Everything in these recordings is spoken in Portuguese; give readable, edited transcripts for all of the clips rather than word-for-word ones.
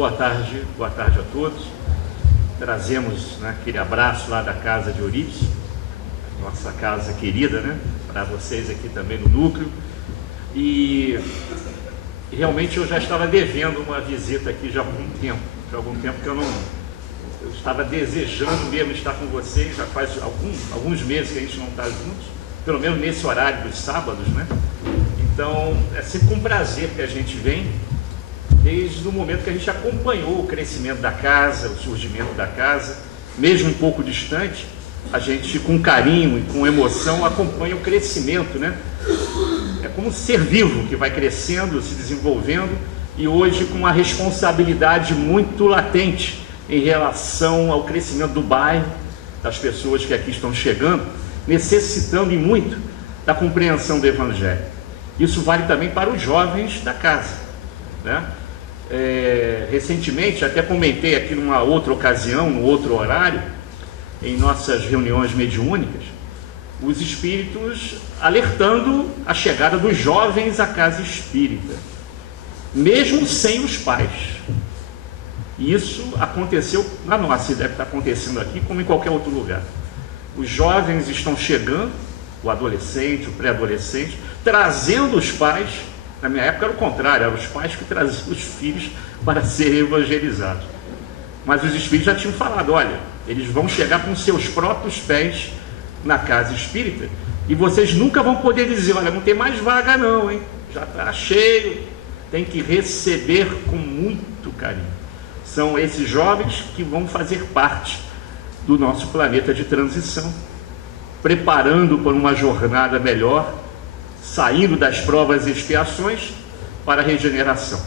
boa tarde a todos. Trazemos, né, aquele abraço lá da casa de Eurípides, nossa casa querida, né, para vocês aqui também no núcleo. E realmente eu já estava devendo uma visita aqui já há algum tempo que eu estava desejando mesmo estar com vocês. Já faz alguns meses que a gente não está juntos, pelo menos nesse horário dos sábados, né? Então é sempre um prazer que a gente vem, desde o momento que a gente acompanhou o crescimento da casa, o surgimento da casa, mesmo um pouco distante, a gente com carinho e com emoção acompanha o crescimento, né? É como um ser vivo que vai crescendo, se desenvolvendo, e hoje com uma responsabilidade muito latente em relação ao crescimento do bairro, das pessoas que aqui estão chegando, necessitando e muito da compreensão do Evangelho. Isso vale também para os jovens da casa, né? Recentemente, até comentei aqui numa outra ocasião, no outro horário, em nossas reuniões mediúnicas, os espíritos alertando a chegada dos jovens à casa espírita, mesmo sem os pais. E isso aconteceu na nossa, e deve estar acontecendo aqui como em qualquer outro lugar. Os jovens estão chegando, o adolescente, o pré-adolescente, trazendo os pais. Na minha época era o contrário, eram os pais que traziam os filhos para serem evangelizados. Mas os espíritos já tinham falado, olha, eles vão chegar com seus próprios pés na casa espírita, e vocês nunca vão poder dizer, olha, não tem mais vaga não, hein? Já está cheio. Tem que receber com muito carinho. São esses jovens que vão fazer parte do nosso planeta de transição, preparando por uma jornada melhor, saindo das provas e expiações para a regeneração.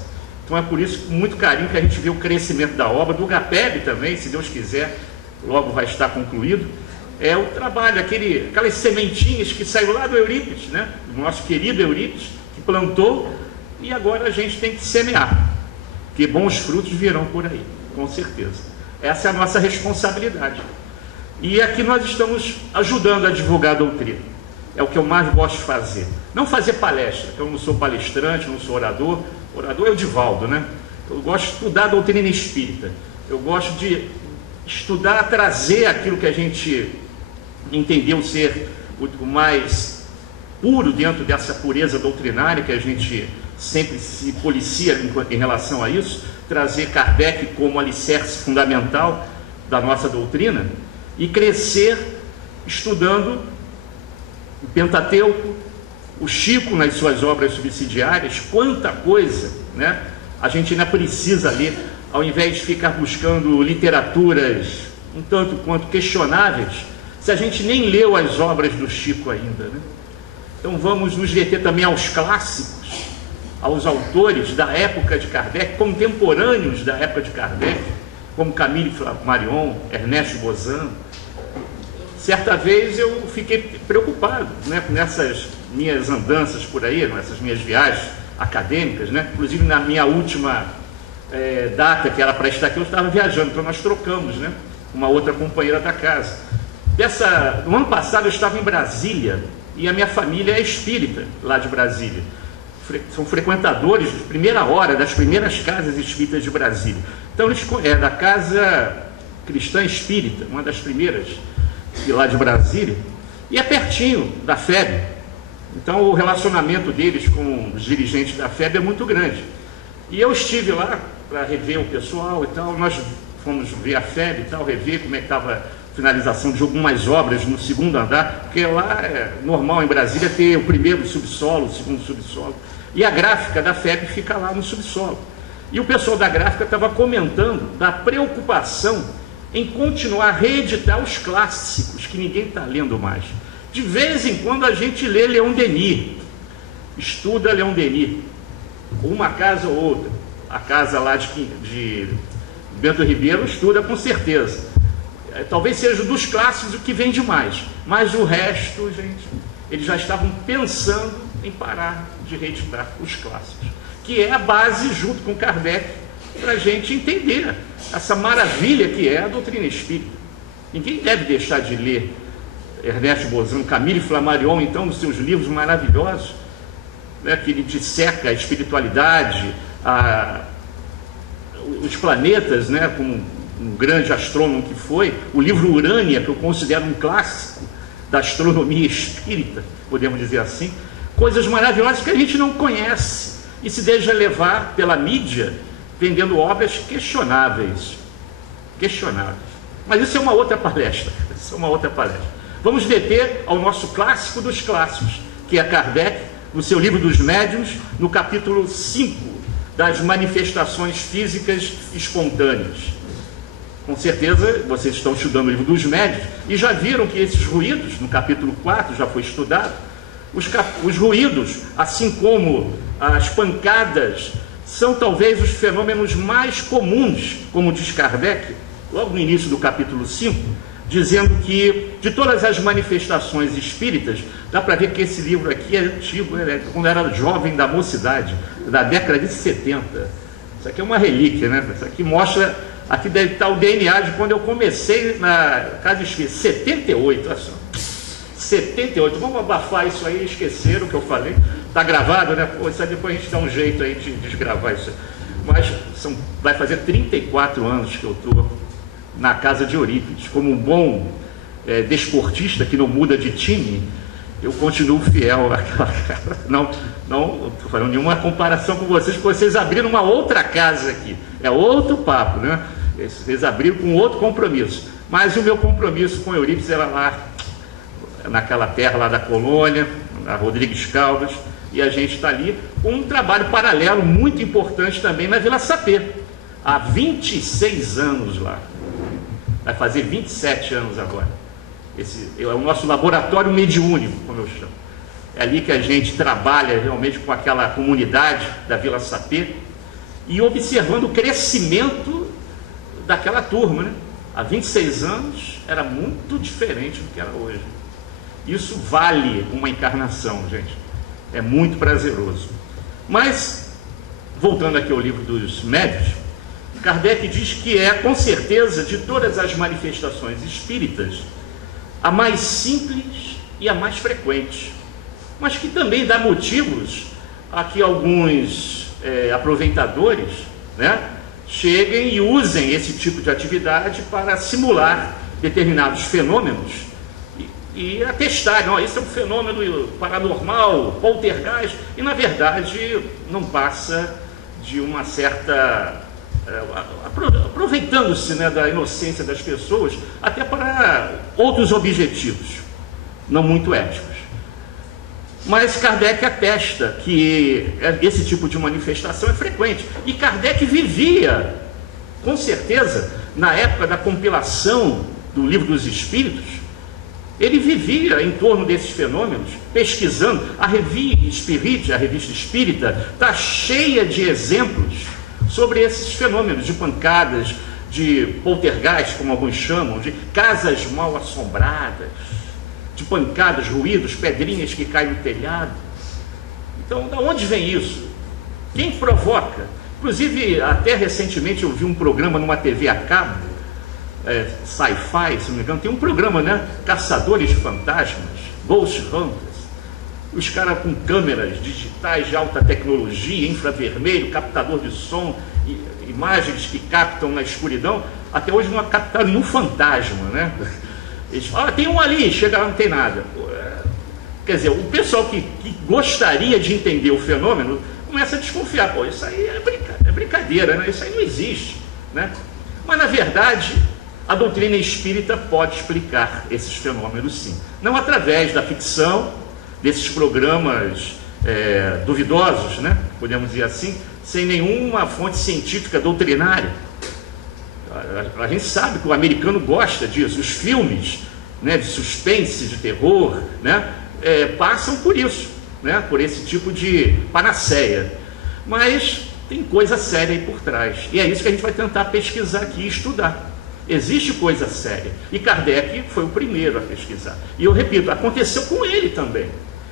Então é por isso, com muito carinho, que a gente vê o crescimento da obra, do GAPEB também, se Deus quiser, logo vai estar concluído. É o trabalho, aquelas sementinhas que saíram lá do Eurípides, né? Do nosso querido Eurípides, que plantou, e agora a gente tem que semear, que bons frutos virão por aí, com certeza. Essa é a nossa responsabilidade. E aqui nós estamos ajudando a divulgar a doutrina. É o que eu mais gosto de fazer. Não fazer palestra, eu não sou palestrante, não sou orador. Orador é o Divaldo, né? Eu gosto de estudar a doutrina espírita. Eu gosto de estudar, trazer aquilo que a gente entendeu ser o mais puro dentro dessa pureza doutrinária que a gente sempre se policia em relação a isso, trazer Kardec como alicerce fundamental da nossa doutrina e crescer estudando o Pentateuco, o Chico nas suas obras subsidiárias. Quanta coisa, né? A gente ainda precisa ler, ao invés de ficar buscando literaturas um tanto quanto questionáveis, se a gente nem leu as obras do Chico ainda, né? Então vamos nos deter também aos clássicos, aos autores da época de Kardec, contemporâneos da época de Kardec, como Camille Flammarion, Ernest Bozan. Certa vez eu fiquei preocupado, né, nessas minhas andanças por aí, nessas minhas viagens acadêmicas, né? Inclusive na minha última data, que era para estar aqui, eu estava viajando, então nós trocamos, né, uma outra companheira da casa. No ano passado eu estava em Brasília, e a minha família é espírita lá de Brasília. São frequentadores de primeira hora das primeiras casas espíritas de Brasília. Então eles é da Casa Cristã Espírita, uma das primeiras de lá de Brasília, e é pertinho da FEB. Então o relacionamento deles com os dirigentes da FEB é muito grande. E eu estive lá para rever o pessoal e tal. Nós fomos ver a FEB e tal, rever como é que estava a finalização de algumas obras no segundo andar, porque lá é normal em Brasília ter o primeiro subsolo, o segundo subsolo, e a gráfica da FEB fica lá no subsolo. E o pessoal da gráfica estava comentando da preocupação em continuar a reeditar os clássicos que ninguém está lendo mais. De vez em quando a gente lê Leon Denis, estuda Leon Denis, uma casa ou outra. A casa lá de Bento Ribeiro estuda com certeza. Talvez seja dos clássicos o que vende mais, mas o resto, gente, eles já estavam pensando em parar de reeditar os clássicos, que é a base, junto com Kardec, para a gente entender essa maravilha que é a doutrina espírita. Ninguém deve deixar de ler Ernest Bozan, Camille Flammarion, então, nos seus livros maravilhosos, né, que ele disseca a espiritualidade, os planetas, né, como um grande astrônomo que foi, o livro Urânia, que eu considero um clássico da astronomia espírita, podemos dizer assim, coisas maravilhosas que a gente não conhece e se deixa levar pela mídia, vendendo obras questionáveis. Mas isso é uma outra palestra. Vamos deter ao nosso clássico dos clássicos, que é Kardec, no seu livro dos Médiuns, no capítulo 5, das manifestações físicas espontâneas. Com certeza, vocês estão estudando o livro dos Médiuns e já viram que esses ruídos, no capítulo 4, já foi estudado, os ruídos, assim como as pancadas, são talvez os fenômenos mais comuns, como diz Kardec, logo no início do capítulo 5, dizendo que de todas as manifestações espíritas, dá para ver que esse livro aqui é antigo, quando era jovem da mocidade, da década de 70. Isso aqui é uma relíquia, né? Isso aqui mostra, aqui deve estar o DNA de quando eu comecei na Casa Espírita, 78, olha só. 78, vamos abafar isso aí, esqueceram o que eu falei, está gravado, né? Pô, isso aí depois a gente dá um jeito aí de desgravar isso aí. Mas vai fazer 34 anos que eu estou na casa de Eurípides. Como um bom desportista que não muda de time, eu continuo fiel àquela casa. Não estou fazendo nenhuma comparação com vocês, porque vocês abriram uma outra casa aqui, é outro papo, né? Vocês abriram com outro compromisso, mas o meu compromisso com Eurípides era lá, naquela terra lá da colônia, na Rodrigues Caldas, e a gente está ali com um trabalho paralelo muito importante também na Vila Sapê, há 26 anos lá, vai fazer 27 anos agora. Esse é o nosso laboratório mediúnico, como eu chamo. É ali que a gente trabalha realmente com aquela comunidade da Vila Sapê e observando o crescimento daquela turma, né? Há 26 anos era muito diferente do que era hoje. Isso vale uma encarnação, gente. É muito prazeroso. Mas, voltando aqui ao livro dos Médiuns, Kardec diz que é, com certeza, de todas as manifestações espíritas, a mais simples e a mais frequente, mas que também dá motivos a que alguns aproveitadores, né, cheguem e usem esse tipo de atividade para simular determinados fenômenos e atestarem, ó, isso é um fenômeno paranormal, poltergeist, e na verdade não passa de uma certa... aproveitando-se, né, da inocência das pessoas, até para outros objetivos, não muito éticos. Mas Kardec atesta que esse tipo de manifestação é frequente. E Kardec vivia, com certeza, na época da compilação do Livro dos Espíritos, ele vivia em torno desses fenômenos, pesquisando. A revista Espírita, está cheia de exemplos sobre esses fenômenos de pancadas, de poltergeist, como alguns chamam, de casas mal assombradas, de pancadas, ruídos, pedrinhas que caem no telhado. Então, de onde vem isso? Quem provoca? Inclusive, até recentemente eu vi um programa numa TV a cabo, Sci-Fi, se não me engano, tem um programa, né? Caçadores de Fantasmas, Ghost Hunters. Os caras com câmeras digitais de alta tecnologia, infravermelho, captador de som, imagens que captam na escuridão. Até hoje não captaram nenhum fantasma, né? Eles falam, tem um ali, chega lá, não tem nada. Quer dizer, o pessoal que gostaria de entender o fenômeno começa a desconfiar. Pô, isso aí é brincadeira, né? Isso aí não existe, né? Mas, na verdade, a doutrina espírita pode explicar esses fenômenos, sim. Não através da ficção, desses programas duvidosos, né? Podemos dizer assim, sem nenhuma fonte científica doutrinária. A gente sabe que o americano gosta disso. Os filmes, né, de suspense, de terror, né, passam por isso, né, por esse tipo de panaceia. Mas tem coisa séria aí por trás. E é isso que a gente vai tentar pesquisar aqui e estudar. Existe coisa séria. E Kardec foi o primeiro a pesquisar. E eu repito, aconteceu com ele também.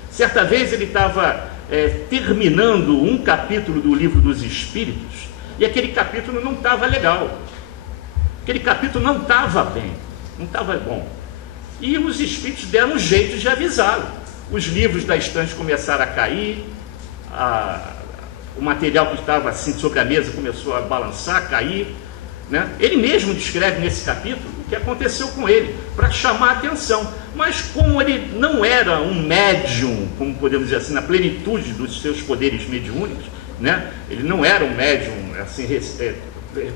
Certa vez ele estava terminando um capítulo do Livro dos Espíritos e aquele capítulo não estava legal. Aquele capítulo não estava bem, não estava bom. E os espíritos deram um jeito de avisá-lo. Os livros da estante começaram a cair, o material que estava assim sobre a mesa começou a balançar, cair, né? Ele mesmo descreve nesse capítulo o que aconteceu com ele, para chamar a atenção. Mas como ele não era um médium, como podemos dizer assim, na plenitude dos seus poderes mediúnicos, né? Ele não era um médium assim,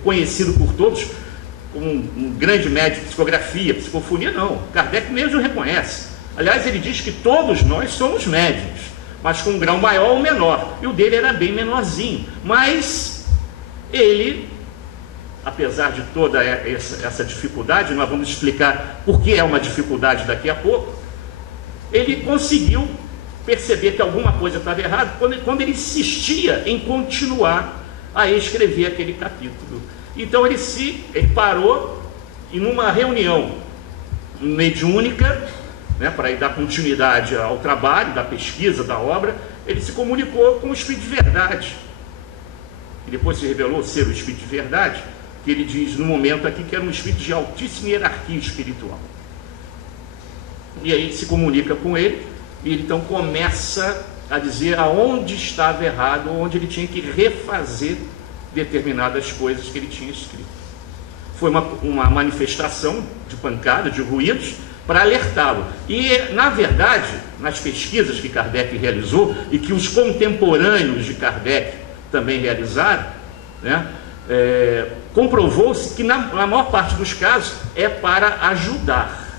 conhecido por todos como um grande médium de psicografia, psicofonia, não. Kardec mesmo reconhece. Aliás, ele diz que todos nós somos médiums, mas com um grau maior ou menor. E o dele era bem menorzinho. Mas ele, apesar de toda essa dificuldade, nós vamos explicar por que é uma dificuldade daqui a pouco, ele conseguiu perceber que alguma coisa estava errada quando ele insistia em continuar a escrever aquele capítulo. Então ele parou e numa reunião mediúnica, né, para ir dar continuidade ao trabalho, da pesquisa, da obra, ele se comunicou com o Espírito de Verdade, que depois se revelou ser o Espírito de Verdade, que ele diz no momento aqui que era um espírito de altíssima hierarquia espiritual. E aí se comunica com ele, e ele então começa a dizer aonde estava errado, onde ele tinha que refazer determinadas coisas que ele tinha escrito. Foi uma manifestação de pancada, de ruídos, para alertá-lo. E, na verdade, nas pesquisas que Kardec realizou, e que os contemporâneos de Kardec também realizaram, né, comprovou-se que, na maior parte dos casos, é para ajudar,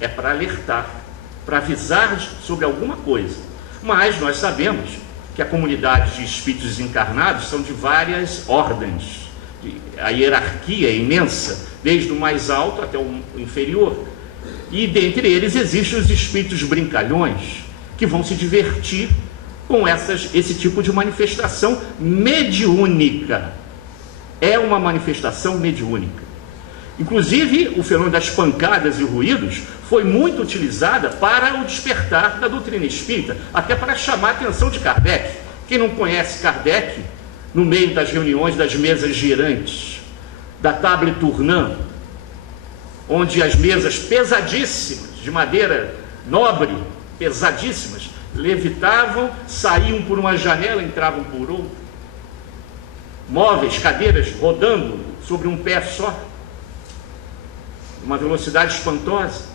é para alertar, para avisar sobre alguma coisa. Mas nós sabemos que a comunidade de espíritos encarnados são de várias ordens, a hierarquia é imensa, desde o mais alto até o inferior, e dentre eles existem os espíritos brincalhões, que vão se divertir com esse tipo de manifestação mediúnica. É uma manifestação mediúnica. Inclusive, o fenômeno das pancadas e ruídos foi muito utilizada para o despertar da doutrina espírita, até para chamar a atenção de Kardec. Quem não conhece Kardec, no meio das reuniões das mesas girantes, da table tournante, onde as mesas pesadíssimas, de madeira nobre, pesadíssimas, levitavam, saíam por uma janela, entravam por outra, móveis, cadeiras rodando sobre um pé só, uma velocidade espantosa.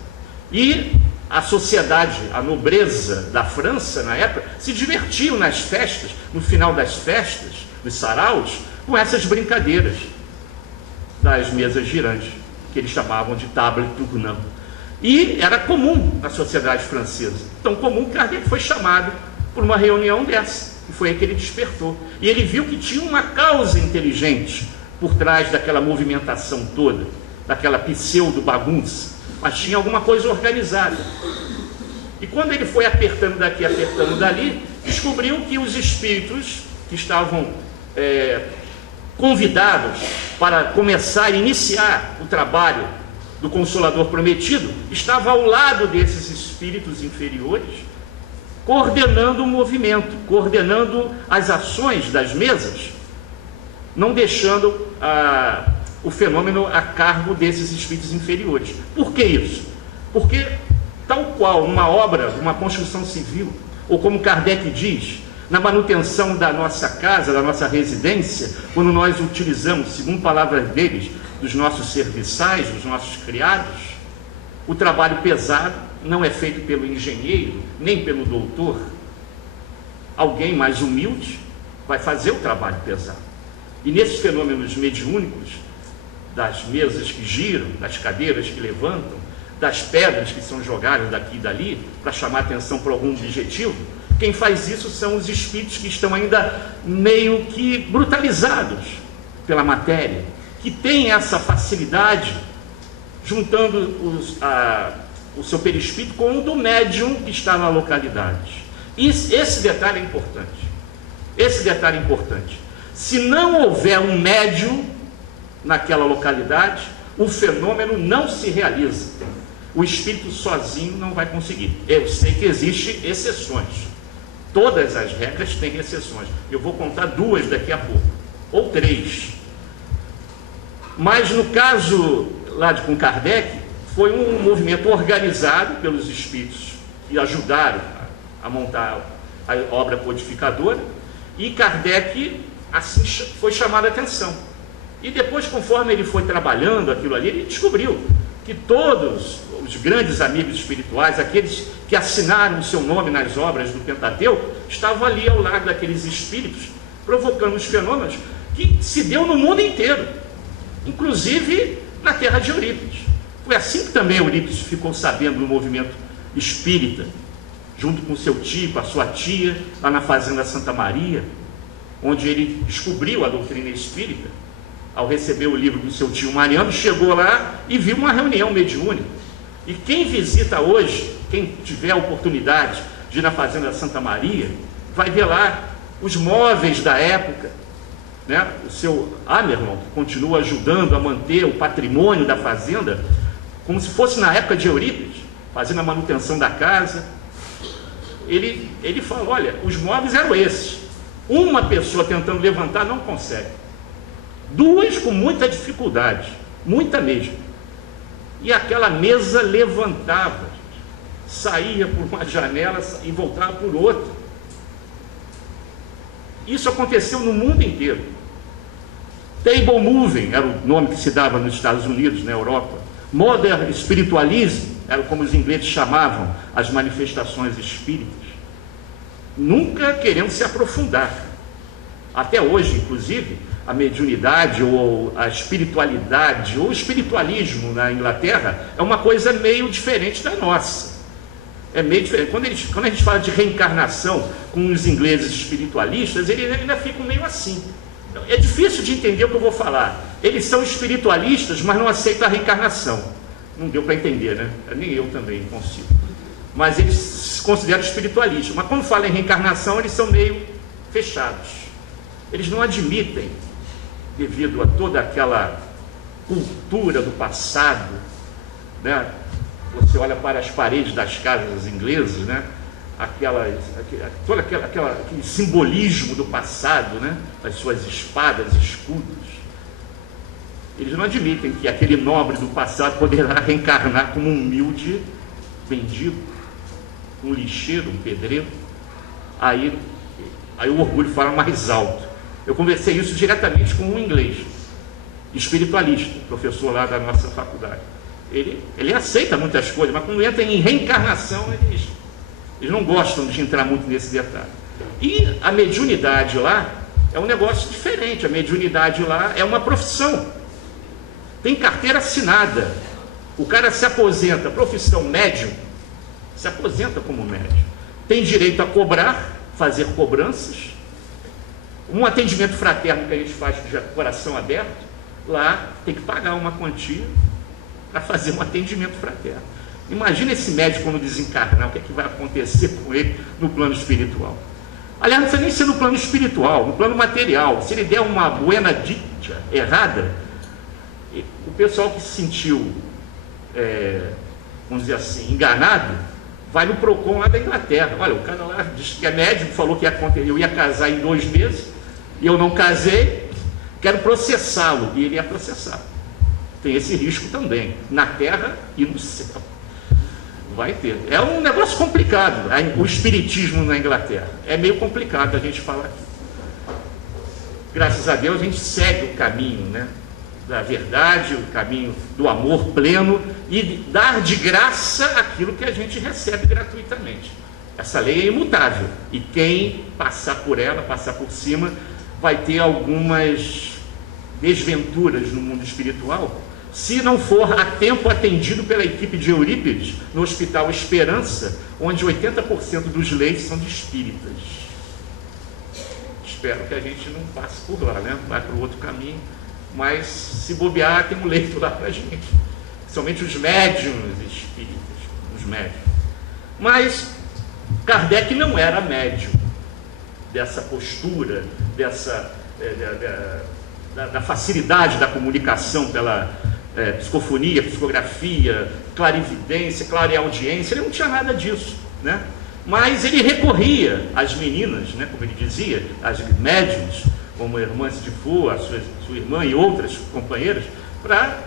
E a sociedade, a nobreza da França, na época, se divertiam nas festas, no final das festas, nos saraus, com essas brincadeiras das mesas girantes, que eles chamavam de table tournante. E era comum na sociedade francesa. Tão comum que Kardec foi chamado por uma reunião dessa, e foi aí que ele despertou. E ele viu que tinha uma causa inteligente por trás daquela movimentação toda, daquela pseudo-bagunça, mas tinha alguma coisa organizada. E quando ele foi apertando daqui, apertando dali, descobriu que os espíritos que estavam convidados para começar a iniciar o trabalho do Consolador Prometido estavam ao lado desses espíritos inferiores, coordenando o movimento, coordenando as ações das mesas, não deixando o fenômeno a cargo desses espíritos inferiores. Por que isso? Porque, tal qual uma obra, uma construção civil, ou como Kardec diz, na manutenção da nossa casa, da nossa residência, quando nós utilizamos, segundo palavras deles, dos nossos serviçais, dos nossos criados, o trabalho pesado não é feito pelo engenheiro, nem pelo doutor. Alguém mais humilde vai fazer o trabalho pesado. E nesses fenômenos mediúnicos, das mesas que giram, das cadeiras que levantam, das pedras que são jogadas daqui e dali, para chamar atenção para algum objetivo, quem faz isso são os espíritos que estão ainda meio que brutalizados pela matéria, que têm essa facilidade, juntando o seu perispírito com o do médium que está na localidade. E esse detalhe é importante. Esse detalhe é importante. Se não houver um médium naquela localidade, o fenômeno não se realiza. O espírito sozinho não vai conseguir. Eu sei que existem exceções. Todas as regras têm exceções. Eu vou contar 2 daqui a pouco, ou 3. Mas no caso lá com Kardec, foi um movimento organizado pelos espíritos que ajudaram a montar a obra codificadora, E Kardec assim foi chamado a atenção. E depois, conforme ele foi trabalhando aquilo ali, ele descobriu que todos os grandes amigos espirituais, aqueles que assinaram o seu nome nas obras do Pentateuco, estavam ali ao lado daqueles espíritos, provocando os fenômenos que se deu no mundo inteiro, inclusive na terra de Eurípides. Foi assim que também Eurípides ficou sabendo do movimento espírita, junto com seu tio, com a sua tia, lá na Fazenda Santa Maria, onde ele descobriu a doutrina espírita. Ao receber o livro do seu tio Mariano, chegou lá e viu uma reunião mediúnica. E quem visita hoje, quem tiver a oportunidade de ir na Fazenda Santa Maria, vai ver lá os móveis da época, né? O seu Amerlon, que continua ajudando a manter o patrimônio da fazenda, como se fosse na época de Eurípides, fazendo a manutenção da casa. Ele fala, olha, os móveis eram esses. Uma pessoa tentando levantar não consegue. Duas com muita dificuldade, muita mesmo. E aquela mesa levantava, saía por uma janela e voltava por outra. Isso aconteceu no mundo inteiro. Table moving era o nome que se dava nos Estados Unidos, na Europa. Modern spiritualism era como os ingleses chamavam as manifestações espíritas. Nunca querendo se aprofundar. Até hoje, inclusive, a mediunidade ou a espiritualidade ou o espiritualismo na Inglaterra é uma coisa meio diferente da nossa. É meio diferente. Quando a gente fala de reencarnação com os ingleses espiritualistas, eles ainda ficam meio assim. É difícil de entender o que eu vou falar. Eles são espiritualistas, mas não aceitam a reencarnação. Não deu para entender, né? Nem eu também consigo. Mas eles se consideram espiritualistas. Mas quando falam em reencarnação, eles são meio fechados. Eles não admitem, devido a toda aquela cultura do passado, né? Você olha para as paredes das casas inglesas, né? Todo aquele simbolismo do passado, né? As suas espadas, escudos. Eles não admitem que aquele nobre do passado poderá reencarnar como um humilde mendigo, um lixeiro, um pedreiro. Aí o orgulho fala mais alto. Eu conversei isso diretamente com um inglês, espiritualista, professor lá da nossa faculdade. Ele aceita muitas coisas, mas quando entra em reencarnação, eles não gostam de entrar muito nesse detalhe. E a mediunidade lá é um negócio diferente. A mediunidade lá é uma profissão. Tem carteira assinada. O cara se aposenta, profissão médium, se aposenta como médium. Tem direito a cobrar, fazer cobranças. Um atendimento fraterno que a gente faz de coração aberto, lá tem que pagar uma quantia para fazer um atendimento fraterno. Imagina esse médico quando desencarnar, o que é que vai acontecer com ele no plano espiritual. Aliás, não precisa nem ser no plano espiritual, no plano material. Se ele der uma buena dicha errada, o pessoal que se sentiu, vamos dizer assim, enganado, vai no PROCON lá da Inglaterra. Olha, o cara lá disse que é médico, falou que eu ia casar em 2 meses, e eu não casei, quero processá-lo. E ele ia processar. Tem esse risco também, na terra e no céu. Vai ter. É um negócio complicado, o espiritismo na Inglaterra. É meio complicado a gente falar aqui. Graças a Deus a gente segue o caminho, né, da verdade, o caminho do amor pleno e dar de graça aquilo que a gente recebe gratuitamente. Essa lei é imutável e quem passar por ela, passar por cima, vai ter algumas desventuras no mundo espiritual, se não for a tempo atendido pela equipe de Eurípides no Hospital Esperança, onde 80% dos leitos são de espíritas. Espero que a gente não passe por lá, né? Vai para o outro caminho, mas se bobear, tem um leito lá para a gente. Somente os médiuns espíritas, os médiuns. Mas Kardec não era médium dessa postura, da facilidade da comunicação pela psicofonia, psicografia, clarividência, clareaudiência. Ele não tinha nada disso, né? Mas ele recorria às meninas, né, como ele dizia, às médiuns, como a irmã Sidifu, a sua irmã e outras companheiras, para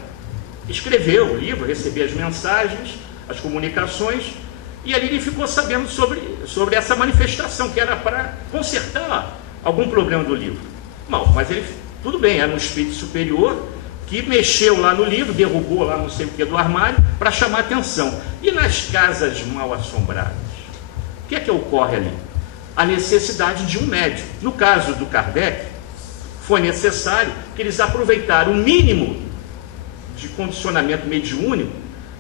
escrever o livro, receber as mensagens, as comunicações, e ali ele ficou sabendo sobre essa manifestação, que era para consertar algum problema do livro? Não, mas ele, tudo bem, era um espírito superior que mexeu lá no livro, derrubou lá não sei o que do armário para chamar atenção. E nas casas mal assombradas, o que é que ocorre ali? A necessidade de um médium. No caso do Kardec, foi necessário que eles aproveitaram o mínimo de condicionamento mediúnico,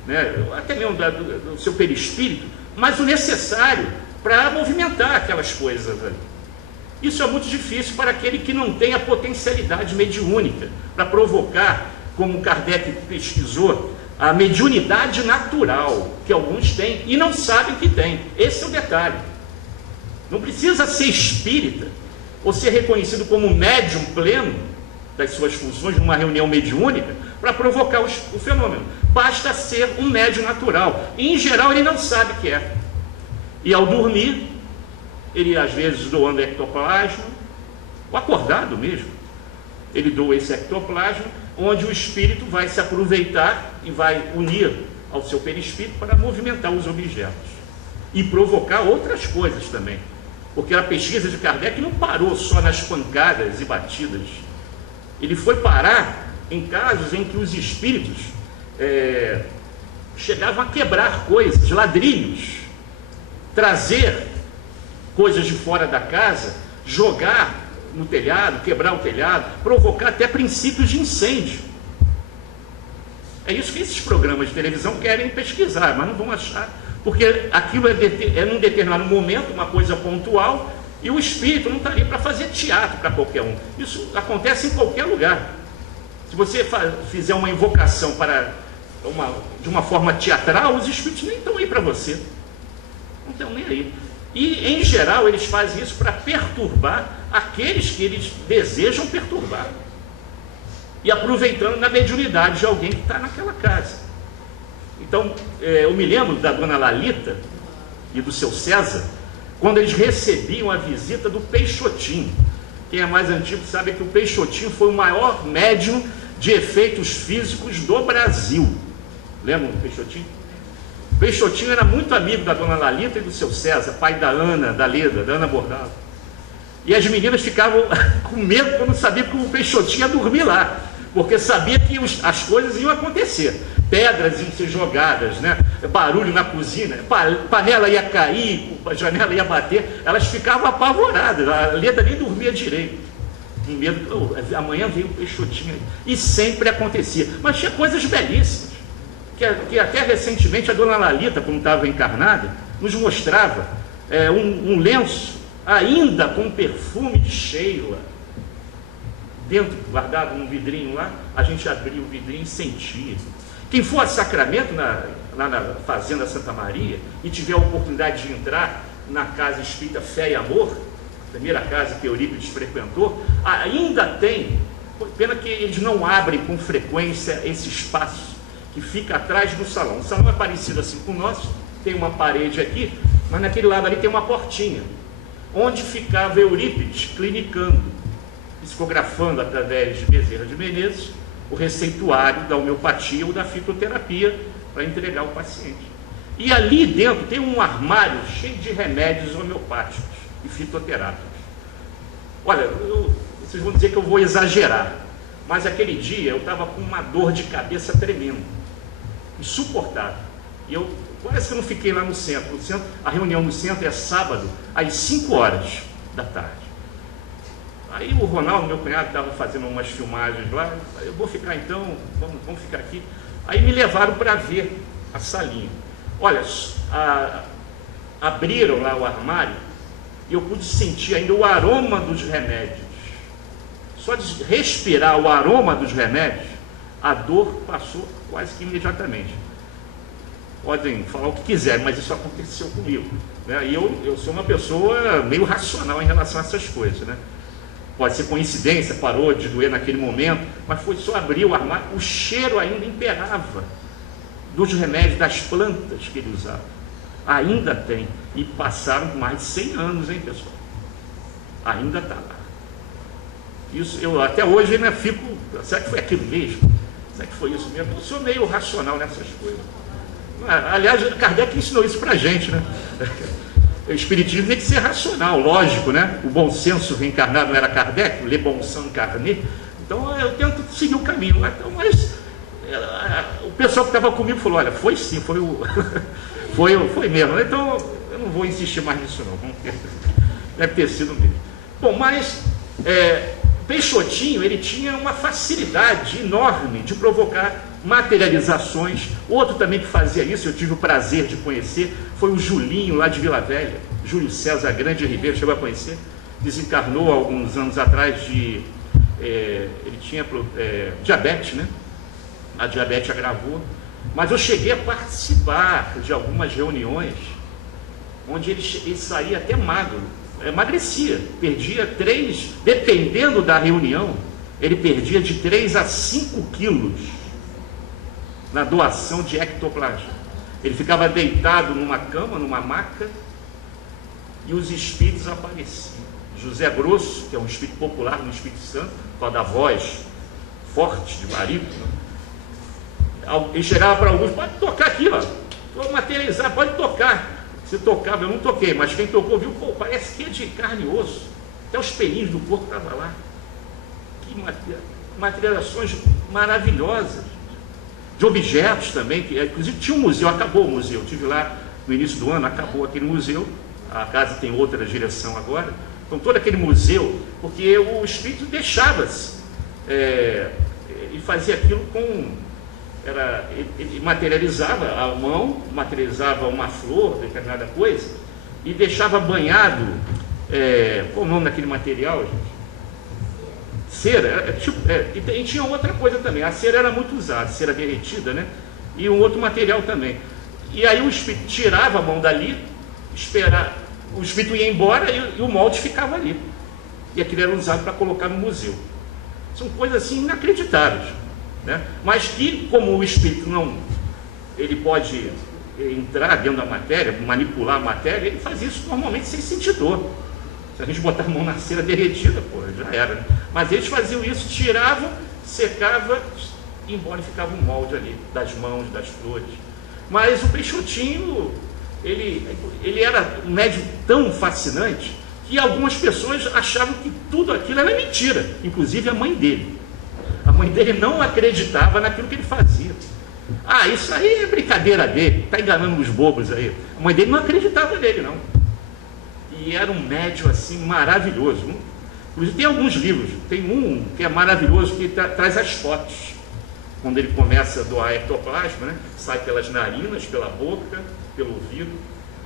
né, até mesmo do seu perispírito, mas o necessário para movimentar aquelas coisas ali. Isso é muito difícil para aquele que não tem a potencialidade mediúnica, para provocar, como Kardec pesquisou, a mediunidade natural, que alguns têm e não sabem que tem. Esse é o detalhe. Não precisa ser espírita ou ser reconhecido como médium pleno das suas funções numa reunião mediúnica para provocar o fenômeno. Basta ser um médium natural. E, em geral, ele não sabe que é. E ao dormir, ele às vezes doando ectoplasma, ou acordado mesmo, ele doa esse ectoplasma, onde o espírito vai se aproveitar e vai unir ao seu perispírito para movimentar os objetos e provocar outras coisas também. Porque a pesquisa de Kardec não parou só nas pancadas e batidas. Ele foi parar em casos em que os espíritos chegavam a quebrar coisas, ladrilhos, trazer coisas de fora da casa, jogar no telhado, quebrar o telhado, provocar até princípios de incêndio. É isso que esses programas de televisão querem pesquisar, mas não vão achar, porque aquilo é num determinado momento, uma coisa pontual, e o espírito não está ali para fazer teatro para qualquer um. Isso acontece em qualquer lugar. Se você fizer uma invocação de uma forma teatral, os espíritos nem estão aí para você. Não estão nem aí. E, em geral, eles fazem isso para perturbar aqueles que eles desejam perturbar. E aproveitando na mediunidade de alguém que está naquela casa. Então, eu me lembro da dona Lalita e do seu César, quando eles recebiam a visita do Peixotinho. Quem é mais antigo sabe que o Peixotinho foi o maior médium de efeitos físicos do Brasil. Lembram do Peixotinho? O Peixotinho era muito amigo da dona Lalita e do seu César, pai da Ana, da Leda, da Ana Bordalo. E as meninas ficavam com medo quando sabiam que o Peixotinho ia dormir lá, porque sabia que as coisas iam acontecer. Pedras iam ser jogadas, né? Barulho na cozinha, panela ia cair, a janela ia bater. Elas ficavam apavoradas, a Leda nem dormia direito, com medo, amanhã veio o Peixotinho aí. E sempre acontecia, mas tinha coisas belíssimas, que até recentemente a dona Lalita, como estava encarnada, nos mostrava um lenço ainda com perfume de Sheila, dentro, guardado num vidrinho lá. A gente abria o vidrinho e sentia. Quem for a Sacramento, lá na Fazenda Santa Maria, e tiver a oportunidade de entrar na Casa Espírita Fé e Amor, a primeira casa que Eurípides frequentou, ainda tem, pena que eles não abrem com frequência esse espaço que fica atrás do salão. O salão é parecido assim com o nosso, tem uma parede aqui, mas naquele lado ali tem uma portinha, onde ficava Eurípides clinicando, psicografando através de Bezerra de Menezes o receituário da homeopatia ou da fitoterapia para entregar ao paciente. E ali dentro tem um armário cheio de remédios homeopáticos e fitoterápicos. Olha, vocês vão dizer que eu vou exagerar, mas aquele dia eu estava com uma dor de cabeça tremenda, insuportável. E eu quase que não fiquei lá no centro. A reunião no centro é sábado, às 5 horas da tarde. Aí o Ronaldo, meu cunhado, estava fazendo umas filmagens lá. Eu vou ficar então, vamos ficar aqui. Aí me levaram para ver a salinha. Olha, abriram lá o armário e eu pude sentir ainda o aroma dos remédios. Só de respirar o aroma dos remédios, a dor passou quase que imediatamente. Podem falar o que quiserem, mas isso aconteceu comigo, né? E eu sou uma pessoa meio racional em relação a essas coisas, né? Pode ser coincidência, parou de doer naquele momento, mas foi só abrir o armário, o cheiro ainda imperava dos remédios, das plantas que ele usava. Ainda tem, e passaram mais de 100 anos, hein, pessoal? Ainda está lá. Isso, eu até hoje ainda fico, será que foi aquilo mesmo? Será que foi isso mesmo? Eu sou meio racional nessas coisas. Aliás, Kardec ensinou isso para a gente, né? o espiritismo tem que ser racional, lógico, né? O bom senso reencarnado não era Kardec, o Le Bon Sens incarné. Então eu tento seguir o caminho. Então, mas o pessoal que estava comigo falou, olha, foi sim, foi o foi mesmo. Então eu não vou insistir mais nisso não. Deve ter sido mesmo. Bom, mas Peixotinho, ele tinha uma facilidade enorme de provocar materializações. Outro também que fazia isso, eu tive o prazer de conhecer, foi o Julinho, lá de Vila Velha. Júlio César Grande Ribeiro, chegou a conhecer, desencarnou alguns anos atrás de... ele tinha diabetes, né? A diabetes agravou. Mas eu cheguei a participar de algumas reuniões onde ele saía até magro, emagrecia, perdia 3, dependendo da reunião, ele perdia de 3 a 5 quilos na doação de ectoplasma. Ele ficava deitado numa cama, numa maca, e os espíritos apareciam. José Grosso, que é um espírito popular no Espírito Santo, com a da voz forte, de barítono, ele chegava para alguns, pode tocar aqui, ó, vou materializar, pode tocar. Se tocava, eu não toquei, mas quem tocou viu, pô, parece que é de carne e osso, até os pelinhos do corpo estavam lá. Que materializações maravilhosas, de objetos também, que inclusive tinha um museu, acabou o museu, eu estive lá no início do ano, acabou aquele museu, a casa tem outra direção agora, então todo aquele museu, porque o espírito deixava-se, e fazia aquilo com... ele materializava a mão, materializava uma flor, determinada coisa, e deixava banhado, qual o nome daquele material, gente? Cera, e tinha outra coisa também, a cera era muito usada, cera derretida, né? E um outro material também. E aí o espírito tirava a mão dali, o espírito ia embora e o molde ficava ali. E aquilo era usado para colocar no museu. São coisas assim inacreditáveis. Né? Mas que, como o espírito não, ele pode entrar dentro da matéria, manipular a matéria, ele faz isso normalmente sem sentir dor. Se a gente botar a mão na cera derretida, pô, já era. Mas eles faziam isso, tiravam, secavam, e embora ficava um molde ali, das mãos, das flores. Mas o Peixotinho, ele era um médium tão fascinante que algumas pessoas achavam que tudo aquilo era mentira, inclusive a mãe dele. A mãe dele não acreditava naquilo que ele fazia. Ah, isso aí é brincadeira dele, está enganando os bobos aí. A mãe dele não acreditava nele, não. E era um médium assim maravilhoso. Inclusive tem alguns livros, tem um que é maravilhoso, que traz as fotos. Quando ele começa a doar ectoplasma, né? Sai pelas narinas, pela boca, pelo ouvido,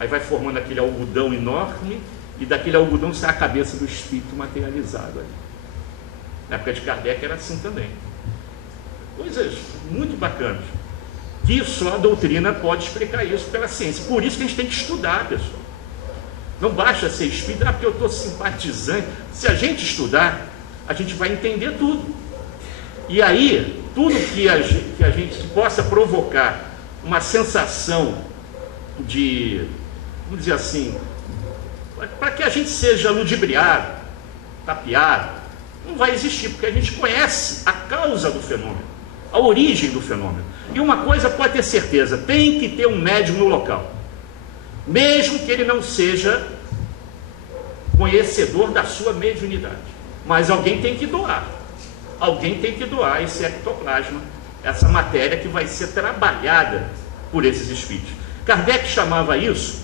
aí vai formando aquele algodão enorme, e daquele algodão sai a cabeça do espírito materializado ali. Na época de Kardec era assim também. Coisas muito bacanas. Que só a doutrina pode explicar isso pela ciência. Por isso que a gente tem que estudar, pessoal. Não basta ser espírita, porque eu estou simpatizante. Se a gente estudar, a gente vai entender tudo. E aí, tudo que a gente possa provocar uma sensação de, vamos dizer assim, para que a gente seja ludibriado, tapeado, não vai existir, porque a gente conhece a causa do fenômeno, a origem do fenômeno. E uma coisa pode ter certeza, tem que ter um médium no local. Mesmo que ele não seja conhecedor da sua mediunidade. Mas alguém tem que doar. Alguém tem que doar esse ectoplasma, essa matéria que vai ser trabalhada por esses espíritos. Kardec chamava isso,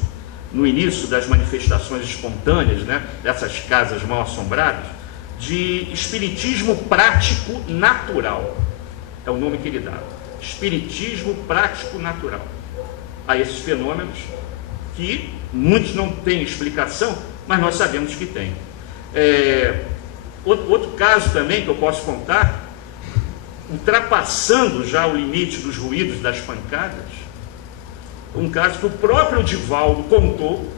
no início das manifestações espontâneas, né, dessas casas mal assombradas, de espiritismo prático natural. É o nome que ele dá. Espiritismo prático natural. A esses fenômenos que muitos não têm explicação, mas nós sabemos que tem. Outro caso também que eu posso contar, ultrapassando já o limite dos ruídos das pancadas, um caso que o próprio Divaldo contou,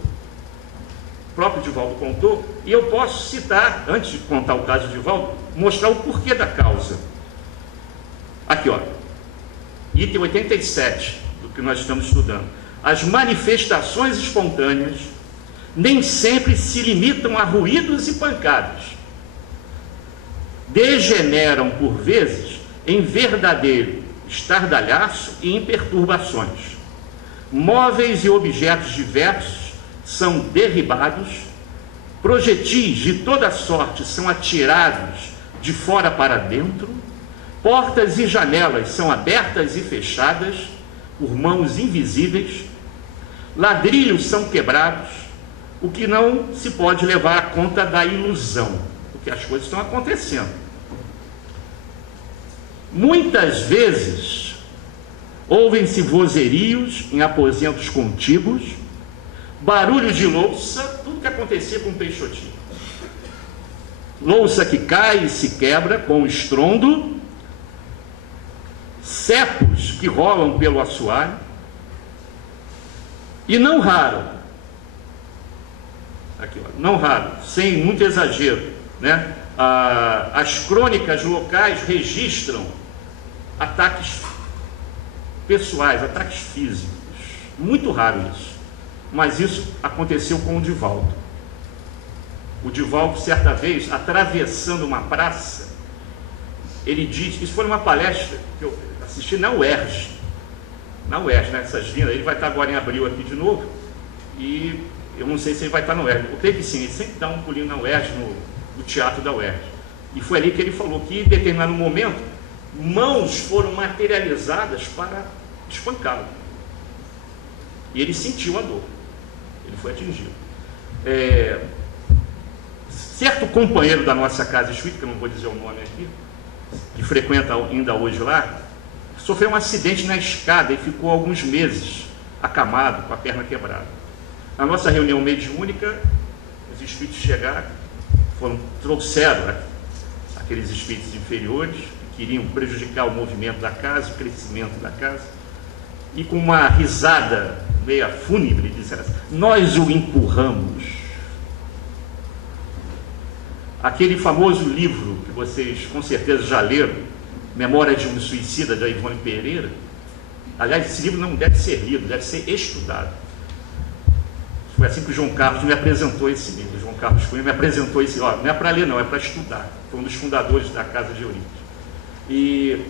e eu posso citar, antes de contar o caso de Divaldo, mostrar o porquê da causa. Aqui, ó, item 87 do que nós estamos estudando. As manifestações espontâneas nem sempre se limitam a ruídos e pancadas. Degeneram, por vezes, em verdadeiro estardalhaço e em perturbações. Móveis e objetos diversos são derribados, projetis de toda sorte são atirados de fora para dentro, portas e janelas são abertas e fechadas por mãos invisíveis, ladrilhos são quebrados, o que não se pode levar à conta da ilusão, porque as coisas estão acontecendo. Muitas vezes ouvem-se vozerios em aposentos contíguos, barulho de louça, tudo que acontecia com o Peixotinho. Louça que cai e se quebra com estrondo, cepos que rolam pelo assoalho, e não raro, aqui, ó, não raro, sem muito exagero, né? As crônicas locais registram ataques pessoais, ataques físicos. Muito raro isso. Mas isso aconteceu com o Divaldo. O Divaldo, certa vez, atravessando uma praça, ele disse, isso foi uma palestra que eu assisti na UERJ, nessas vindas, ele vai estar agora em abril aqui de novo, e eu não sei se ele vai estar na UERJ, eu creio que sim, ele sempre dá um pulinho na UERJ, no teatro da UERJ, e foi ali que ele falou que, em determinado momento, mãos foram materializadas para espancá-lo, e ele sentiu a dor, ele foi atingido. Certo companheiro da nossa casa espírita, que eu não vou dizer o nome aqui, que frequenta ainda hoje lá, sofreu um acidente na escada e ficou alguns meses acamado, com a perna quebrada. Na nossa reunião mediúnica, os espíritos chegaram, trouxeram aqueles espíritos inferiores, que queriam prejudicar o movimento da casa, o crescimento da casa, e com uma risada meia fúnebre, disseram assim: nós o empurramos. Aquele famoso livro que vocês com certeza já leram, Memória de um Suicida, da Ivone Pereira. Aliás, esse livro não deve ser lido, deve ser estudado. Foi assim que o João Carlos me apresentou esse livro. O João Carlos Cunha me apresentou esse livro. Não é para ler, não, é para estudar. Foi um dos fundadores da Casa de Eurípides. E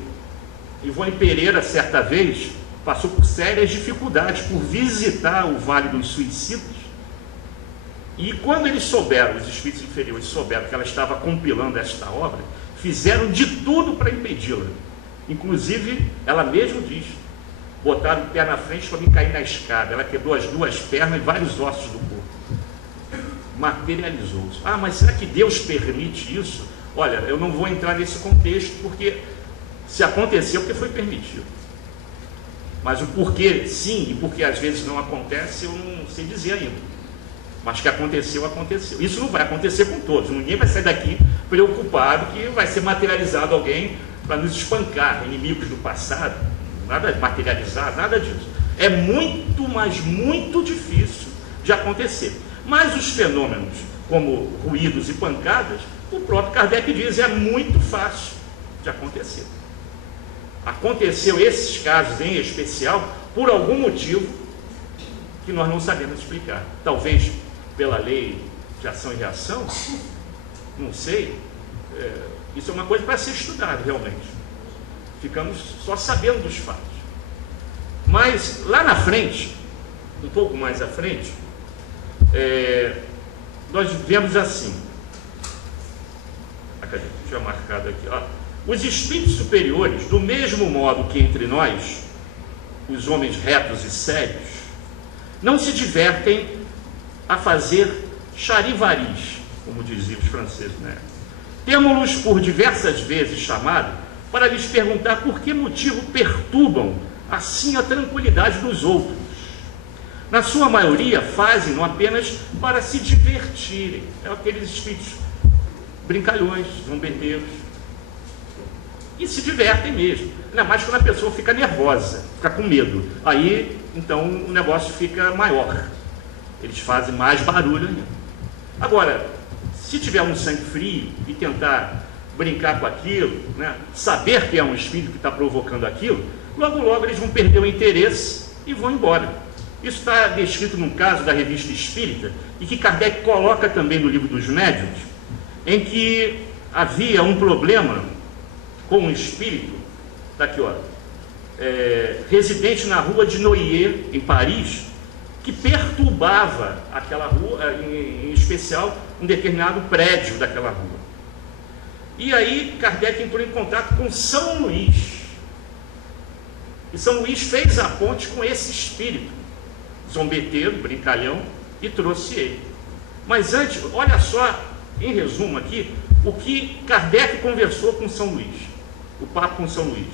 Ivone Pereira, certa vez, passou por sérias dificuldades por visitar o Vale dos Suicidas. E quando eles souberam, os espíritos inferiores souberam que ela estava compilando esta obra, fizeram de tudo para impedi-la. Inclusive, ela mesma diz, botaram o pé na frente para me cair na escada. Ela quebrou as duas pernas e vários ossos do corpo. Materializou-se. Ah, mas será que Deus permite isso? Olha, eu não vou entrar nesse contexto, porque se aconteceu, porque foi permitido. Mas o porquê sim e porquê às vezes não acontece, eu não sei dizer ainda. Mas que aconteceu, aconteceu. Isso não vai acontecer com todos. Ninguém vai sair daqui preocupado que vai ser materializado alguém para nos espancar, inimigos do passado. Nada materializado, nada disso. É muito, mas muito difícil de acontecer. Mas os fenômenos, como ruídos e pancadas, o próprio Kardec diz, é muito fácil de acontecer. Aconteceu esses casos em especial por algum motivo que nós não sabemos explicar. Talvez pela lei de ação e reação, não sei. Isso é uma coisa para ser estudada realmente. Ficamos só sabendo dos fatos. Mas lá na frente, um pouco mais à frente, nós vemos assim. Cadê? Deixa eu marcado aqui. Ó. Os espíritos superiores, do mesmo modo que entre nós, os homens retos e sérios, não se divertem a fazer charivaris, como diziam os franceses, né? Temos-los por diversas vezes chamado para lhes perguntar por que motivo perturbam assim a tranquilidade dos outros. Na sua maioria fazem-no apenas para se divertirem. É aqueles espíritos brincalhões, zombeteiros, e se divertem mesmo. Ainda mais quando a pessoa fica nervosa, fica com medo. Aí, então, o negócio fica maior. Eles fazem mais barulho ainda. Agora, se tiver um sangue frio e tentar brincar com aquilo, né, saber que é um espírito que está provocando aquilo, logo logo eles vão perder o interesse e vão embora. Isso está descrito num caso da Revista Espírita, e que Kardec coloca também no Livro dos Médiuns, em que havia um problema com um espírito, está aqui, ó, residente na rua de Noyer, em Paris, que perturbava aquela rua, em especial um determinado prédio daquela rua. E aí Kardec entrou em contato com São Luís. E São Luís fez a ponte com esse espírito zombeteiro, brincalhão, e trouxe ele. Mas antes, olha só, em resumo aqui, o que Kardec conversou com São Luís, o papo com São Luís.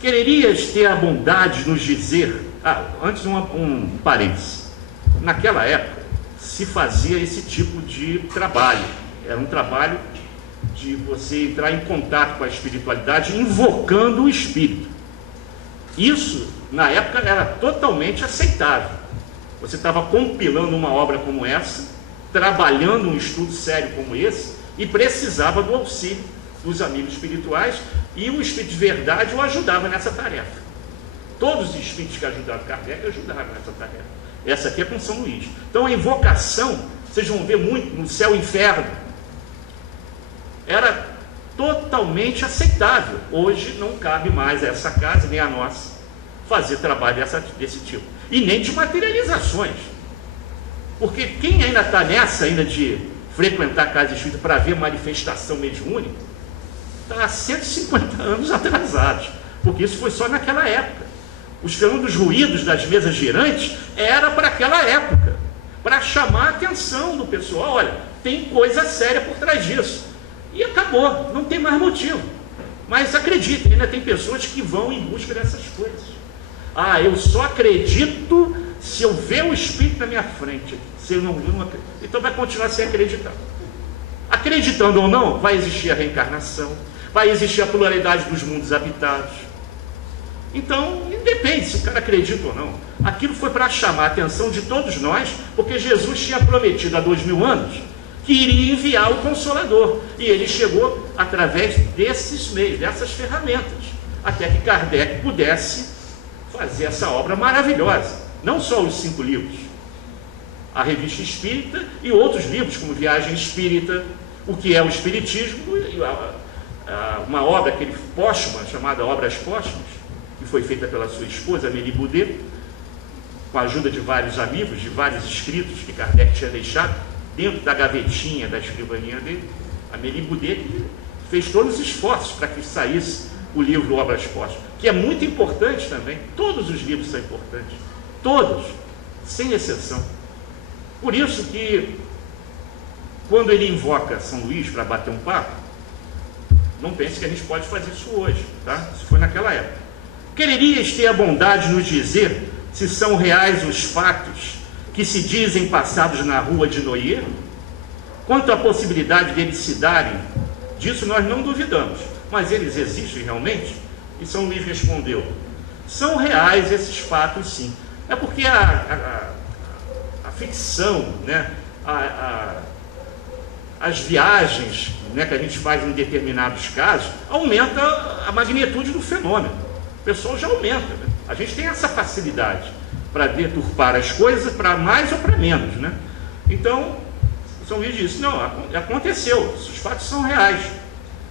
Quererias ter a bondade de nos dizer... antes um parênteses. Naquela época se fazia esse tipo de trabalho. Era um trabalho de você entrar em contato com a espiritualidade invocando o espírito. Isso, na época, era totalmente aceitável. Você estava compilando uma obra como essa, trabalhando um estudo sério como esse, e precisava do auxílio dos amigos espirituais, e o espírito de verdade o ajudava nessa tarefa. Todos os espíritos que ajudaram Kardec ajudaram nessa tarefa. Essa aqui é com São Luís. Então a invocação, vocês vão ver muito no céu e inferno, era totalmente aceitável. Hoje não cabe mais a essa casa, nem a nossa, fazer trabalho desse tipo. E nem de materializações. Porque quem ainda está nessa, ainda de frequentar a casa espírita para ver manifestação mediúnica, está há 150 anos atrasados. Porque isso foi só naquela época. Os fenômenos ruídos das mesas girantes era para aquela época, para chamar a atenção do pessoal. Olha, tem coisa séria por trás disso. E acabou, não tem mais motivo. Mas acreditem, ainda tem pessoas que vão em busca dessas coisas. Eu só acredito se eu ver o espírito na minha frente. Se eu não acredito, então vai continuar sem acreditar. Acreditando ou não, vai existir a reencarnação, vai existir a pluralidade dos mundos habitados. Então, independe se o cara acredita ou não. Aquilo foi para chamar a atenção de todos nós, porque Jesus tinha prometido há 2000 anos que iria enviar o Consolador. E ele chegou através desses meios, dessas ferramentas, até que Kardec pudesse fazer essa obra maravilhosa. Não só os 5 livros, a Revista Espírita e outros livros, como Viagem Espírita, O que é o Espiritismo, e uma obra que ele póstuma, chamada Obras Póstumas, que foi feita pela sua esposa, Amélie Boudet, com a ajuda de vários amigos, de vários escritos que Kardec tinha deixado dentro da gavetinha da escrivaninha dele. Amélie Boudet fez todos os esforços para que saísse o livro Obras Póstumas, que é muito importante também. Todos os livros são importantes, todos, sem exceção. Por isso que, quando ele invoca São Luís para bater um papo, não pense que a gente pode fazer isso hoje, tá? Isso foi naquela época. Quererias ter a bondade de nos dizer se são reais os fatos que se dizem passados na rua de Noyer? Quanto à possibilidade deles se darem, disso nós não duvidamos, mas eles existem realmente? E São Luís respondeu: são reais esses fatos, sim. É porque a ficção, né, as viagens, né, que a gente faz em determinados casos, aumenta a magnitude do fenômeno. O pessoal já aumenta, né? A gente tem essa facilidade para deturpar as coisas, para mais ou para menos, né? Então, São Luís disse: não, aconteceu, os fatos são reais,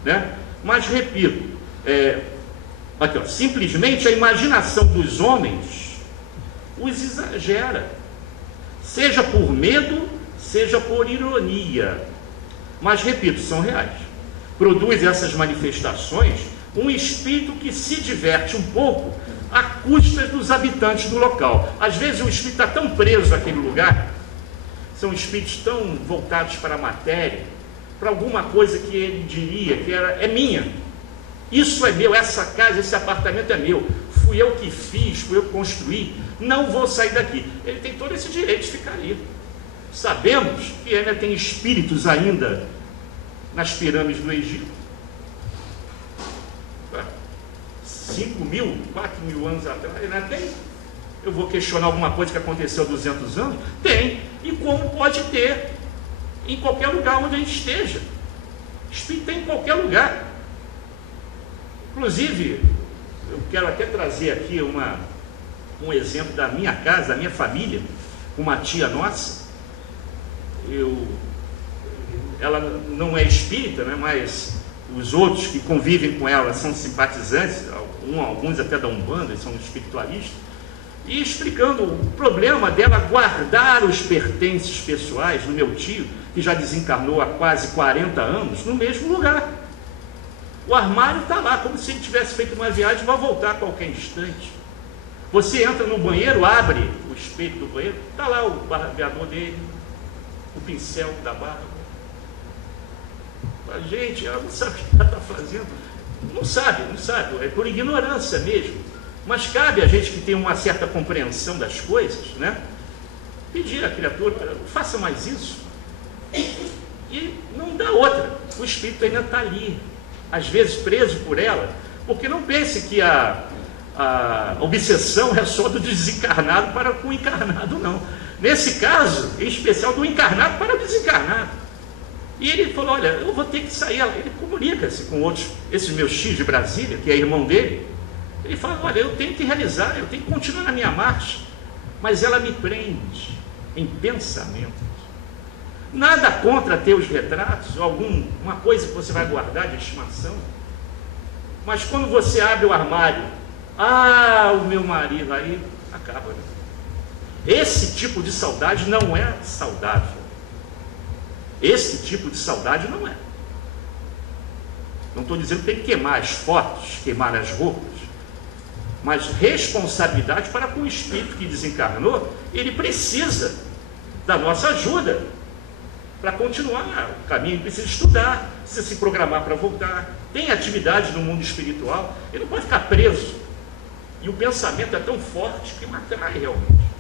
né? Mas, repito, aqui, ó, simplesmente a imaginação dos homens os exagera, seja por medo, seja por ironia. Mas, repito, são reais. Produz essas manifestações um espírito que se diverte um pouco à custa dos habitantes do local. Às vezes o espírito está tão preso àquele lugar, são espíritos tão voltados para a matéria, para alguma coisa que ele diria que é minha. Isso é meu, essa casa, esse apartamento é meu, fui eu que fiz, fui eu que construí, não vou sair daqui. Ele tem todo esse direito de ficar ali. Sabemos que ainda tem espíritos ainda nas pirâmides do Egito. 5.000, 4.000 anos atrás, ainda tem. Eu vou questionar alguma coisa que aconteceu há 200 anos? Tem. E como pode ter em qualquer lugar onde a gente esteja. Espírito tem em qualquer lugar. Inclusive, eu quero até trazer aqui um exemplo da minha casa, da minha família, uma tia nossa. Ela não é espírita, né, mas os outros que convivem com ela são simpatizantes, alguns até da Umbanda, são espiritualistas. e explicando o problema dela guardar os pertences pessoais do meu tio, que já desencarnou há quase 40 anos, no mesmo lugar. O armário está lá, como se ele tivesse feito uma viagem e vai voltar a qualquer instante. Você entra no banheiro, abre o espelho do banheiro, está lá o barbeador dele, o pincel da barba. A gente, ela não sabe o que ela está fazendo. Não sabe, é por ignorância mesmo. Mas cabe a gente que tem uma certa compreensão das coisas, né? Pedir à criatura, faça mais isso. E não dá outra. O espírito ainda está ali, às vezes preso por ela, porque não pense que a obsessão é só do desencarnado para com o encarnado, não. Nesse caso, em especial, do encarnado para o desencarnado. E ele falou, olha, eu vou ter que sair. Ele comunica-se com outros, esses meus tios de Brasília, que é irmão dele. Ele fala, olha, eu tenho que realizar, eu tenho que continuar na minha marcha, mas ela me prende em pensamentos. Nada contra ter os retratos, ou alguma coisa que você vai guardar de estimação, mas quando você abre o armário, o meu marido, aí acaba, né? Esse tipo de saudade não é saudável. Esse tipo de saudade não é. Não estou dizendo que tem que queimar as fotos, queimar as roupas, mas responsabilidade para com o espírito que desencarnou. Ele precisa da nossa ajuda para continuar o caminho. Ele precisa estudar, precisa se programar para voltar, tem atividade no mundo espiritual, ele não pode ficar preso. E o pensamento é tão forte que atrai realmente.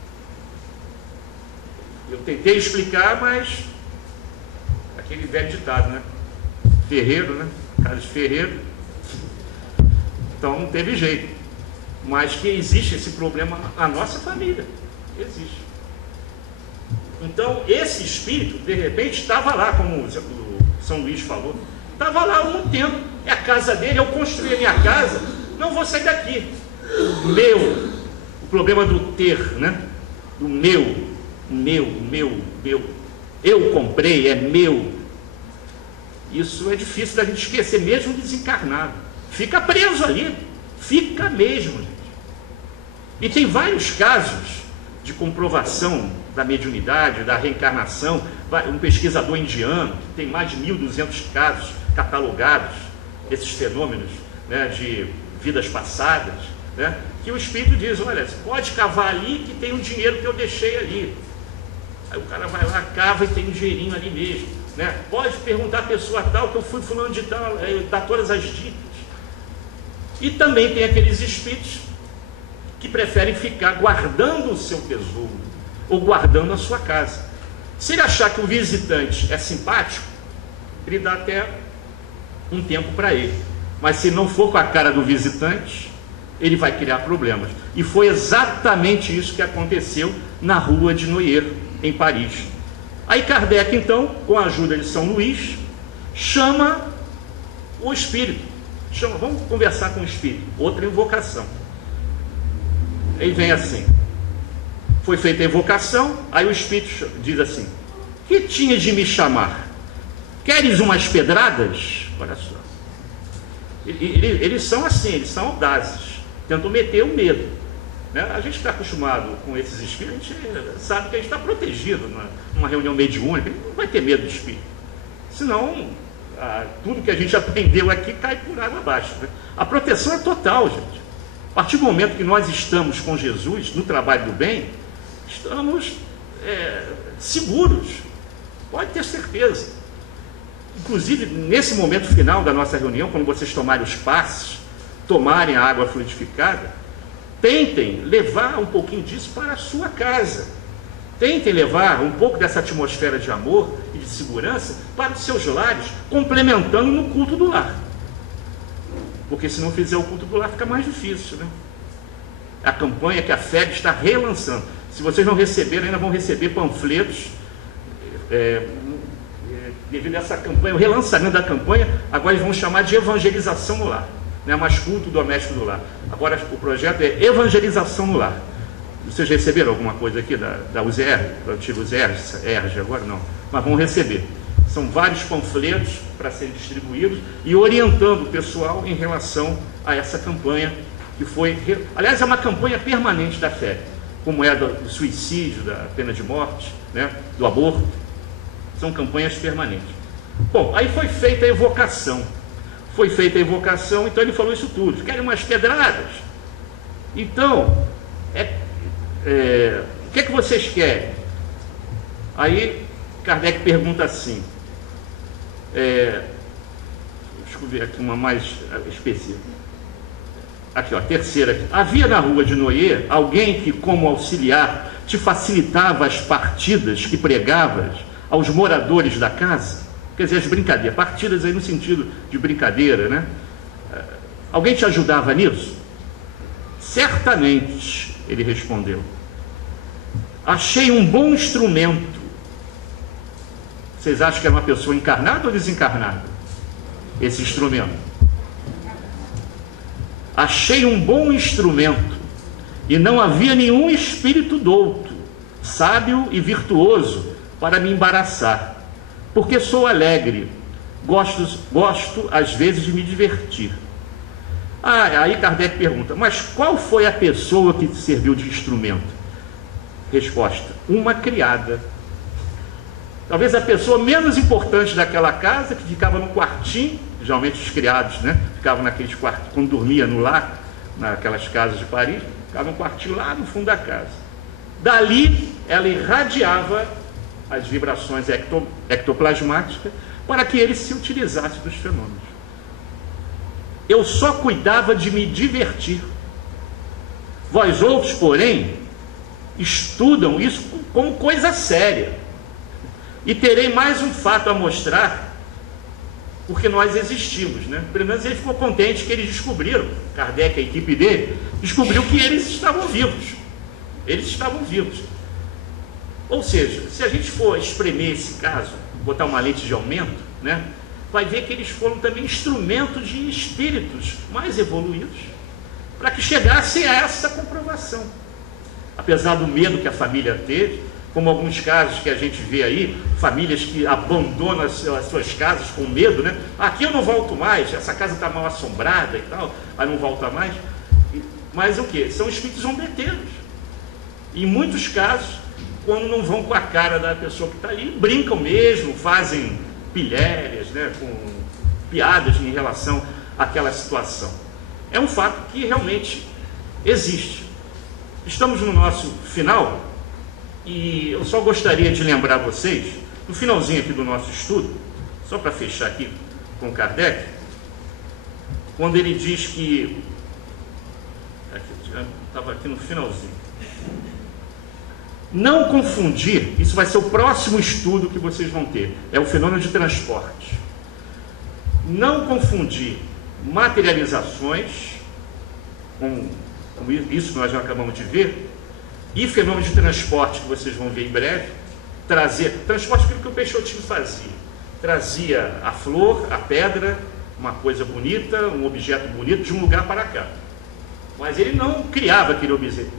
Eu tentei explicar, mas aquele velho ditado, né? Ferreiro, né? Carlos Ferreiro. Então não teve jeito. Mas que existe esse problema na nossa família. Existe. Então esse espírito, de repente, estava lá, como o São Luís falou, estava lá há um tempo. É a casa dele, eu construí a minha casa, não vou sair daqui. O problema do ter, né? O meu. Eu comprei, é meu. Isso é difícil da gente esquecer, mesmo desencarnado. Fica preso ali, fica mesmo, gente. E tem vários casos de comprovação da mediunidade, da reencarnação. Um pesquisador indiano, que tem mais de 1.200 casos catalogados, esses fenômenos, né, de vidas passadas, né, que o espírito diz, olha, você pode cavar ali que tem um dinheiro que eu deixei ali. Aí o cara vai lá, cava e tem um dinheirinho ali mesmo, né? Pode perguntar a pessoa tal, que eu fui fulano de tal, dá todas as dicas. E também tem aqueles espíritos que preferem ficar guardando o seu tesouro, ou guardando a sua casa. Se ele achar que o visitante é simpático, ele dá até um tempo para ele. Mas se não for com a cara do visitante, ele vai criar problemas. E foi exatamente isso que aconteceu na rua de Noyer, em Paris. Aí Kardec, então, com a ajuda de São Luís, chama o espírito. Vamos conversar com o espírito. Outra invocação. Aí vem assim. Foi feita a invocação, aí o espírito diz assim, que tinha de me chamar? Queres umas pedradas? Olha só. Eles são assim, eles são audazes. Tentam meter o medo. Né? A gente está acostumado com esses espíritos, a gente sabe que a gente está protegido numa reunião mediúnica, a gente não vai ter medo do espírito. Senão, tudo que a gente aprendeu aqui cai por água abaixo. Né? A proteção é total, gente. A partir do momento que nós estamos com Jesus, no trabalho do bem, estamos seguros. Pode ter certeza. Inclusive, nesse momento final da nossa reunião, quando vocês tomarem os passos, tomarem a água fluidificada, tentem levar um pouquinho disso para a sua casa. Tentem levar um pouco dessa atmosfera de amor e de segurança para os seus lares, complementando no culto do lar. Porque se não fizer o culto do lar, fica mais difícil, né? A campanha que a FEB está relançando. Se vocês não receberam, ainda vão receber panfletos. Devido a essa campanha, o relançamento da campanha, agora eles vão chamar de evangelização no lar. Não é mais culto doméstico do lar. Agora o projeto é evangelização no lar. Vocês receberam alguma coisa aqui da UZR? Da antiga UZR, ERG agora não. Mas vão receber. São vários panfletos para serem distribuídos e orientando o pessoal em relação a essa campanha que foi... Aliás, é uma campanha permanente da fé, como é do suicídio, da pena de morte, né, do aborto. São campanhas permanentes. Bom, aí foi feita a evocação. Então ele falou isso tudo. Querem umas pedradas? Então, o que é que vocês querem? Aí Kardec pergunta assim, deixa eu ver aqui uma mais específica. Aqui, ó, terceira aqui. Havia na rua de Noé alguém que, como auxiliar, te facilitava as partidas que pregavas aos moradores da casa? Quer dizer, as brincadeiras, partidas aí no sentido de brincadeira, né? Alguém te ajudava nisso? Certamente, ele respondeu. Achei um bom instrumento. Vocês acham que era uma pessoa encarnada ou desencarnada? Esse instrumento. Achei um bom instrumento, e não havia nenhum espírito douto, sábio e virtuoso para me embaraçar, porque sou alegre, gosto às vezes de me divertir. Aí Kardec pergunta, mas qual foi a pessoa que te serviu de instrumento? Resposta, uma criada. Talvez a pessoa menos importante daquela casa, que ficava no quartinho, geralmente os criados, né, ficavam naqueles quartos, quando dormia no lar, naquelas casas de Paris, ficava um quartinho lá no fundo da casa. Dali, ela irradiava as vibrações ectoplasmáticas para que ele se utilizasse dos fenômenos. Eu só cuidava de me divertir. Vós outros, porém, estudam isso como coisa séria. E terei mais um fato a mostrar, porque nós existimos, né? Pelo menos ele ficou contente que eles descobriram, Kardec e a equipe dele, descobriu que eles estavam vivos. Eles estavam vivos. Ou seja, se a gente for espremer esse caso, botar uma lente de aumento, né, vai ver que eles foram também instrumentos de espíritos mais evoluídos, para que chegassem a essa comprovação. Apesar do medo que a família teve, como alguns casos que a gente vê aí, famílias que abandonam as suas casas com medo, né? Aqui eu não volto mais, essa casa está mal assombrada e tal, aí não volta mais. Mas o que? São espíritos zombeteiros. Em muitos casos, quando não vão com a cara da pessoa que está ali, brincam mesmo, fazem pilhérias, né? Com piadas em relação àquela situação. É um fato que realmente existe. Estamos no nosso final. E eu só gostaria de lembrar vocês, no finalzinho aqui do nosso estudo, só para fechar aqui com Kardec, quando ele diz que... Estava aqui no finalzinho. Não confundir, isso vai ser o próximo estudo que vocês vão ter, é o fenômeno de transporte. Não confundir materializações, com isso que nós já acabamos de ver, e fenômeno de transporte, que vocês vão ver em breve, transporte aquilo que o Peixotinho fazia, trazia a flor, a pedra, uma coisa bonita, um objeto bonito, de um lugar para cá. Mas ele não criava aquele objeto,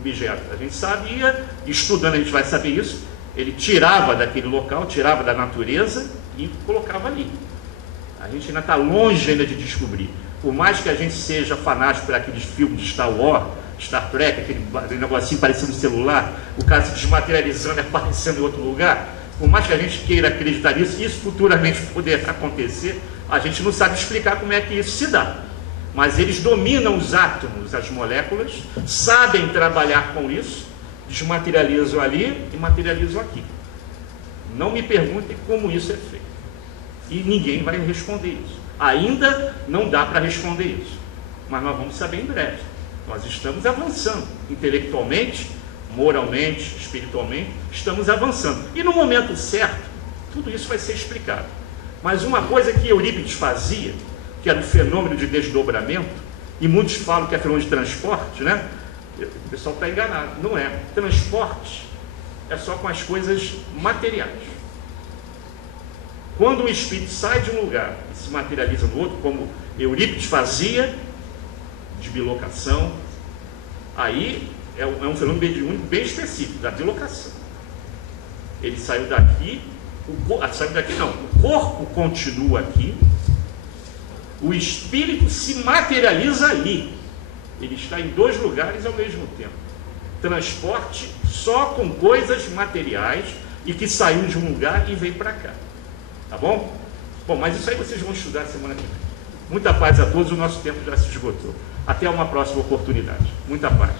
a gente sabia, estudando a gente vai saber isso, ele tirava daquele local, tirava da natureza e colocava ali. A gente ainda está longe ainda de descobrir, por mais que a gente seja fanático por aqueles filmes de Star Wars, Star Trek, aquele negocinho parecendo celular, o cara se desmaterializando e aparecendo em outro lugar, por mais que a gente queira acreditar nisso, isso futuramente poder acontecer, a gente não sabe explicar como é que isso se dá. Mas eles dominam os átomos, as moléculas, sabem trabalhar com isso, desmaterializam ali e materializam aqui. Não me perguntem como isso é feito. E ninguém vai responder isso. Ainda não dá para responder isso. Mas nós vamos saber em breve. Nós estamos avançando intelectualmente, moralmente, espiritualmente, estamos avançando. E no momento certo, tudo isso vai ser explicado. Mas uma coisa que Eurípides fazia, que era o fenômeno de desdobramento, e muitos falam que é fenômeno de transporte, né? O pessoal está enganado. Não é. Transporte é só com as coisas materiais. Quando o espírito sai de um lugar e se materializa no outro, como Eurípides fazia, de bilocação, aí é um fenômeno mediúnico bem específico, da bilocação. Ele saiu daqui, o corpo continua aqui, o espírito se materializa ali. Ele está em dois lugares ao mesmo tempo. Transporte só com coisas materiais e que saiu de um lugar e veio para cá. Tá bom? Bom, mas isso aí vocês vão estudar semana que vem. Muita paz a todos, o nosso tempo já se esgotou. Até uma próxima oportunidade. Muita paz.